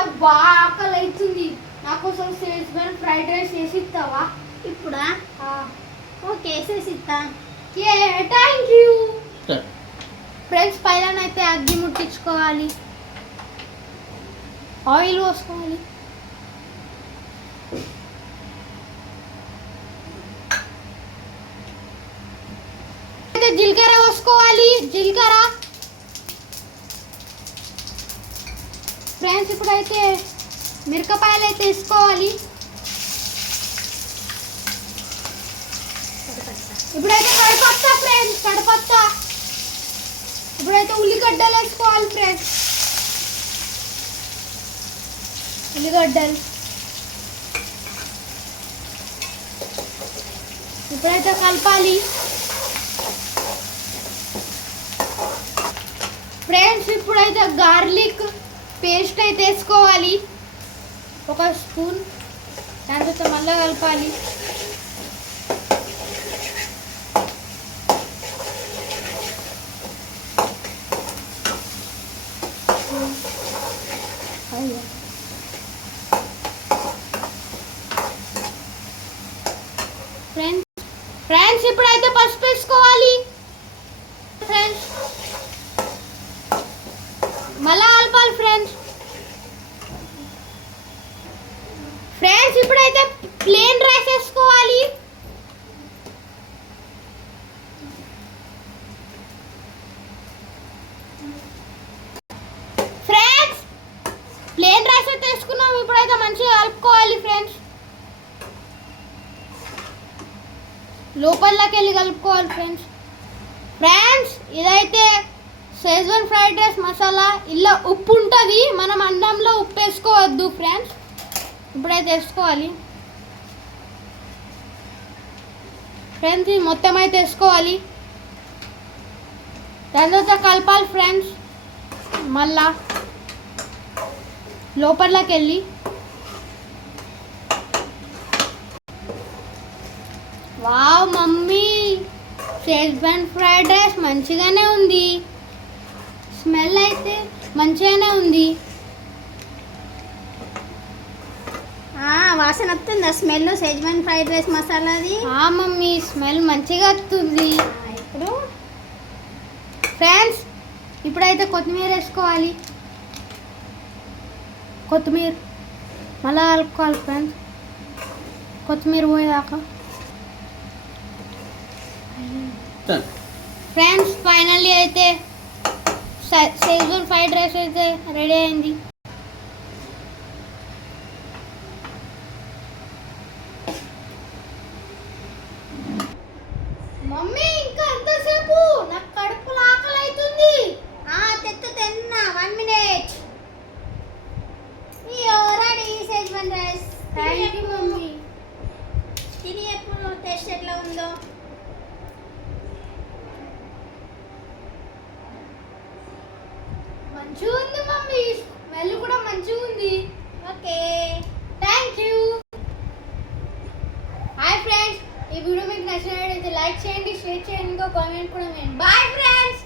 నాకు బాగా ఆకలి అవుతుంది నా కోసం సేల్స్మెన్ ఫ్రైడ్ రైస్ చేసి ఇస్తావా ఇప్పుడా ఓకే వేసేసి ఇస్తా ఏ థ్యాంక్ యూ. ఫ్రెండ్స్ పైన అయితే అగ్గి ముట్టించుకోవాలి. ఆయిల్ పోసుకోవాలి. జీలకర్ర పోసుకోవాలి. జీలకర్ర ఫ్రెండ్స్ ఇప్పుడైతే మిరపకాయలు అయితే వేసుకోవాలి. ఇప్పుడైతే కడపత్తా ఫ్రెండ్స్ కడపత్తా. ఇప్పుడైతే ఉల్లిగడ్డలు వేసుకోవాలి ఫ్రెండ్స్. ఉల్లిగడ్డలు. ఇప్పుడైతే కలపాలి. ఫ్రెండ్స్ ఇప్పుడైతే గార్లిక్. పేస్ట్ అయితే వేసుకోవాలి ఒక స్పూన్ దాని తర్వాత మళ్ళీ కలపాలి అయ్యో. ఫ్రెండ్స్ ఫ్రెండ్స్ ఇప్పుడైతే పసుపు వేసుకోవాలి ఫ్రెండ్స్ మళ్ళా కలపాలి ఫ్రెండ్స్ ఫ్రెండ్స్ ఇప్పుడైతే ప్లేన్ రైస్ వేసుకోవాలి. ఫ్రెండ్స్ ప్లేన్ రైస్ అయితే వేసుకున్నాం ఇప్పుడైతే మంచిగా కలుపుకోవాలి ఫ్రెండ్స్. లోపలకి వెళ్ళి కలుపుకోవాలి ఫ్రెండ్స్. ఫ్రెండ్స్ ఇదైతే షెజ్వాన్ ఫ్రైడ్ రైస్ మసాలా ఇలా ఉప్పు ఉంటుంది. మనం అన్నంలో ఉప్పు వేసుకోవద్దు ఫ్రెండ్స్. ఇప్పుడైతే వేసుకోవాలి. ఫ్రెండ్స్ ఇది మొత్తం అయితే వేసుకోవాలి దాని తర్వాత కలపాలి ఫ్రెండ్స్. మళ్ళా లోపలకి వెళ్ళి wow mummy Schezwan fried rice మంచిగానే ఉంది. స్మెల్ అయితే మంచిగానే ఉంది ఆ, వాసన వస్తుందా. స్మెల్ సెజ్వాన్ ఫ్రైడ్ రైస్ మసాలాది ఆ మమ్మీ స్మెల్ మంచిగా వస్తుంది. ఆ, ఇప్పుడు? ఫ్రెండ్స్ ఇప్పుడైతే కొత్తిమీర వేసుకోవాలి. కొత్తిమీర. మళ్ళా కలుపుకోవాలి ఫ్రెండ్స్. కొత్తిమీర పోయేదాకా. ఫ్రెండ్స్ ఫైనల్లీ అయితే సేజూర్ ఫ్రైడ్ రైస్ అయితే రెడీ అయింది. మమ్మీ ఇంకా ఎంతసేపు? నాకు కడుపు ఆకలి అవుతుంది ఆ, తెత్తు తిన్నా. వన్ మినిట్ అయ్యో ready. Schezwan rice thank you mummy. తిని ఎప్పుడు? టేస్ట్ ఎట్లా ఉందో? మంచిగా ఉంది మమ్మీ. స్మెల్ కూడా మంచిగా ఉంది okay. Thank you hi friends ఈ వీడియో మీకు నచ్చినట్లయితే లైక్ చేయండి షేర్ చేయండి ఇంకో కామెంట్ కూడా వేయండి బాయ్ ఫ్రెండ్స్